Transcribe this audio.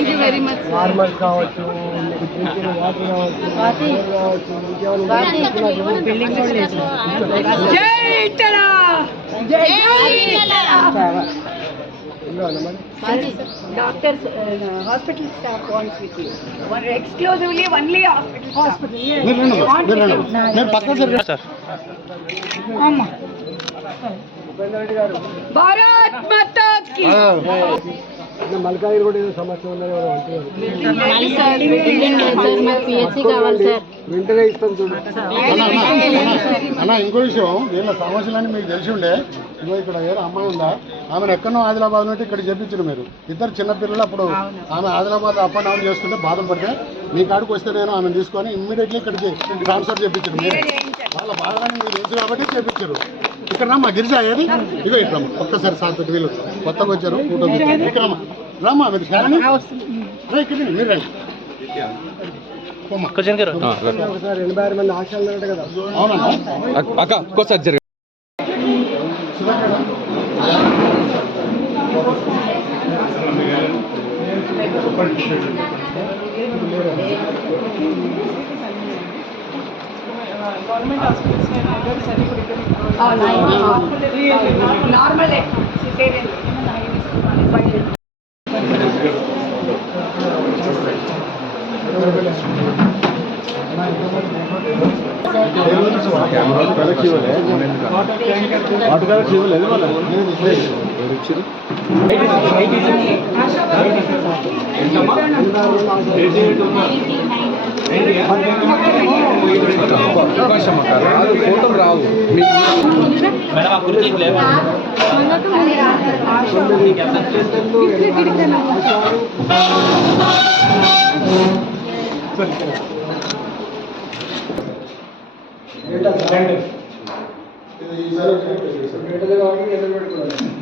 thank you very much normal కావచ్చు మీకు drinking water కావచ్చు water కావచ్చు ఇంకేమైనా బిల్డింగ్ జై ఇట్టలా జై doctors hospital staff wants with you one exclusively only hospital sir Upender గారు భారత్ మాతా కి కూడా ఏదో సమస్య ఉన్నది అంటున్నారు. వెంటనే ఇస్తాం చూడు. అన్న ఇంకో విషయం వీళ్ళ సమస్యలని మీకు తెలిసి ఉండే ఇదిగో ఇక్కడ ఏదో అమ్మాయి ఉందా? ఆమెను ఎక్కడో ఆదిలాబాద్ నుండి ఇక్కడ చెప్పించారు మీరు. ఇద్దరు చిన్నపిల్లలు అప్పుడు ఆమె ఆదిలాబాద్ అప్ అండ్ డౌన్ చేస్తుంటే బాధపడితే మీ కాడికి వస్తే నేను ఆమెను తీసుకొని ఇమ్మీడియట్లీ ఇక్కడికి ట్రాన్స్ఫర్ చేయించారు మీరు. వాళ్ళ బాధని మీకు తెలుసు కాబట్టి చేయించారు ఇక్కడ రమ్మా గిరిజా ఏది? ఇగో ఇక్కడ ఒక్కసారి సార్ వీళ్ళు కొత్తగా వచ్చారు ఫోటో ఇక్కడ రమ్మా మీరు శాలిని? రా, ఇక్కడ రండి, మీరు రండి పోమ్మా. క్వశ్చన్ గారు ఒకసారి ఎనభై ఆరు మంది ఆశలు ఉన్నారట కదా అవునమ్మా అక్క ఒకసారి జరగ నార్మల్ సిసేరియన్ ఫోటోలు రావు ఇది ఈసారి గంటలు కాబట్టి గంటలు పెట్టుకోవాలి.